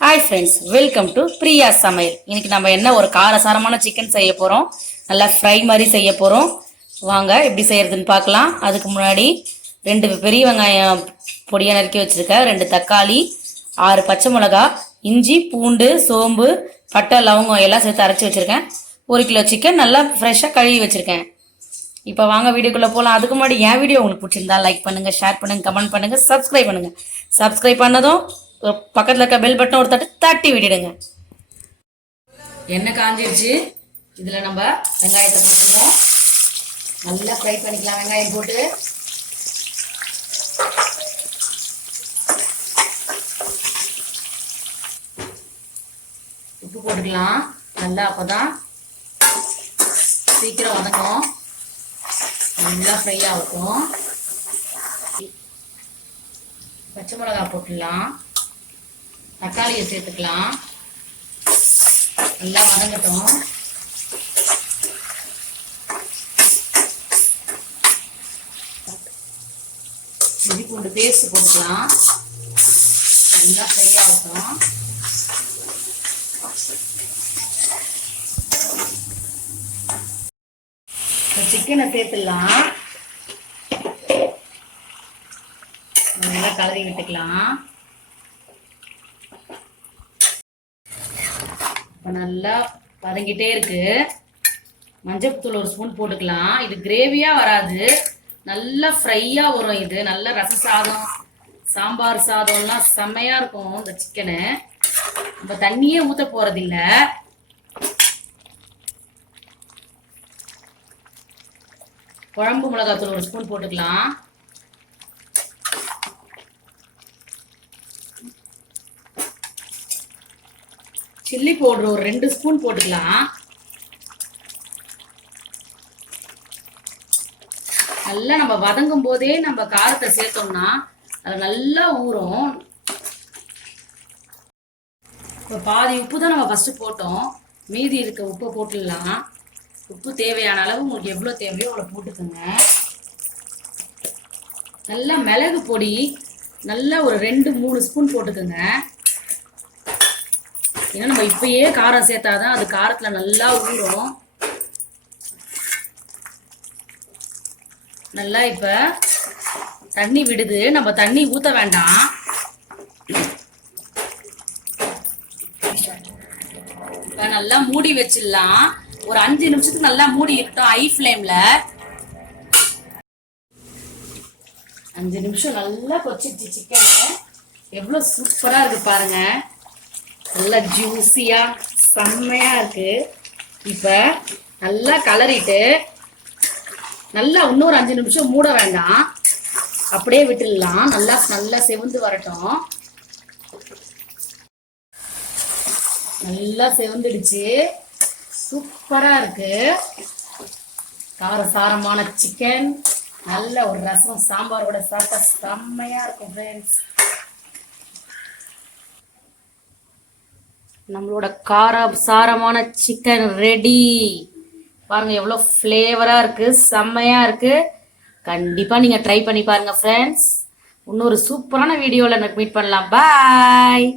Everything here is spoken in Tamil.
Hi friends, welcome to Priya சமையல். இன்னைக்கு நம்ம என்ன ஒரு காரசாரமான சிக்கன் செய்ய போகிறோம். நல்லா ஃப்ரை மாதிரி செய்ய போகிறோம். வாங்க எப்படி செய்யறதுன்னு பார்க்கலாம். அதுக்கு முன்னாடி 2 பெரிய வெங்காயம் பொடியாக நறுக்கி வச்சுருக்கேன், 2 தக்காளி, 6 பச்சை மிளகா, இஞ்சி பூண்டு சோம்பு பட்டை லவங்கம் எல்லாம் சேர்த்து அரைச்சி வச்சுருக்கேன். 1 கிலோ சிக்கன் நல்லா ஃப்ரெஷ்ஷாக கழுவி வச்சுருக்கேன். இப்போ வாங்க வீடியோக்குள்ளே போகலாம். அதுக்கு முன்னாடி என் வீடியோ உங்களுக்கு பிடிச்சிருந்தா லைக் பண்ணுங்கள், ஷேர் பண்ணுங்கள், கமெண்ட் பண்ணுங்கள், சப்ஸ்கிரைப் பண்ணுங்கள். சப்ஸ்கிரைப் பண்ணதும் பக்கத்தில் இருக்க பெல் பட்டன் ஒரு தட்டி விட்டுடுங்க. எண்ணெய் காஞ்சிருச்சு. இதில் நம்ம வெங்காயத்தை போட்டுருவோம். நல்லா ஃப்ரை பண்ணிக்கலாம். வெங்காயம் போட்டு உப்பு போட்டுக்கலாம். நல்லா அப்போதான் சீக்கிரம் வதங்கும், நல்லா ஃப்ரை ஆகும். பச்சை மிளகா போட்டுடலாம். தக்காளியை சேர்த்துக்கலாம். நல்லா வதங்கட்டும். இஞ்சி பூண்டு பேஸ்ட் போட்டுக்கலாம். நல்லா ஃப்ரை ஆகட்டும். சிக்கனை சேர்த்துடலாம். நல்லா கலரி விட்டுக்கலாம். இப்போ நல்லா வதங்கிட்டே இருக்கு. மஞ்சள்தூள் 1 ஸ்பூன் போட்டுக்கலாம். இது கிரேவியாக வராது, நல்லா ஃப்ரையாக வரும். இது நல்ல ரச சாதம், சாம்பார் சாதம்லாம் செம்மையாக இருக்கும். இந்த சிக்கனு நம்ம தண்ணியே ஊற்ற போகிறதில்ல. குழம்பு மிளகாத்தூள் 1 ஸ்பூன் போட்டுக்கலாம். சில்லி பவுடர் ஒரு 2 ஸ்பூன் போட்டுக்கலாம். நல்லா நம்ம வதங்கும் போதே நம்ம காரத்தை சேர்த்தோம்னா அது நல்லா ஊறும். இப்போ பாதி உப்பு தான் நம்ம ஃபர்ஸ்ட் போட்டோம், மீதி இருக்க உப்பை போட்டுடலாம். உப்பு தேவையான அளவு உங்களுக்கு எவ்வளோ தேவையோ அவ்வளோ போட்டுக்கோங்க. நல்லா மிளகு பொடி நல்லா ஒரு 2-3 ஸ்பூன் போட்டுக்கோங்க. ஏன்னா நம்ம இப்பயே காரம் சேர்த்தாதான் அது காரத்துல நல்லா ஊறும். நல்லா இப்ப தண்ணி விடுது, நம்ம தண்ணி ஊத்த வேண்டாம். இப்ப நல்லா மூடி வச்சிடலாம். ஒரு 5 நிமிஷத்துக்கு நல்லா மூடி இருக்கட்டும் ஹை ஃப்ளேம்ல. 5 நிமிஷம் நல்லா கொச்சிடுச்சு. சிக்கன் எவ்வளவு சூப்பரா இருக்கு பாருங்க. நல்லா ஜூஸியா செம்மையா இருக்கு. இப்ப நல்லா கலரிட்டு நல்லா இன்னொரு 5 நிமிஷம் மூட வேண்டாம், அப்படியே விட்டுடலாம். நல்லா நல்லா செவந்து வரட்டும். நல்லா செவந்துடுச்சு, சூப்பரா இருக்கு. காரசாரமான சிக்கன் நல்ல ஒரு ரசம் சாம்பாரோட சாப்பிட்டா செம்மையா இருக்கும் ஃப்ரெண்ட்ஸ். நம்மளோட காரசாரமான சிக்கன் ரெடி. பாருங்க எவ்வளோ ஃப்ளேவரா இருக்கு, செம்மையா இருக்கு. கண்டிப்பா நீங்க ட்ரை பண்ணி பாருங்க ஃப்ரெண்ட்ஸ். இன்னொரு சூப்பரான வீடியோல மீட் பண்ணலாம். பாய்.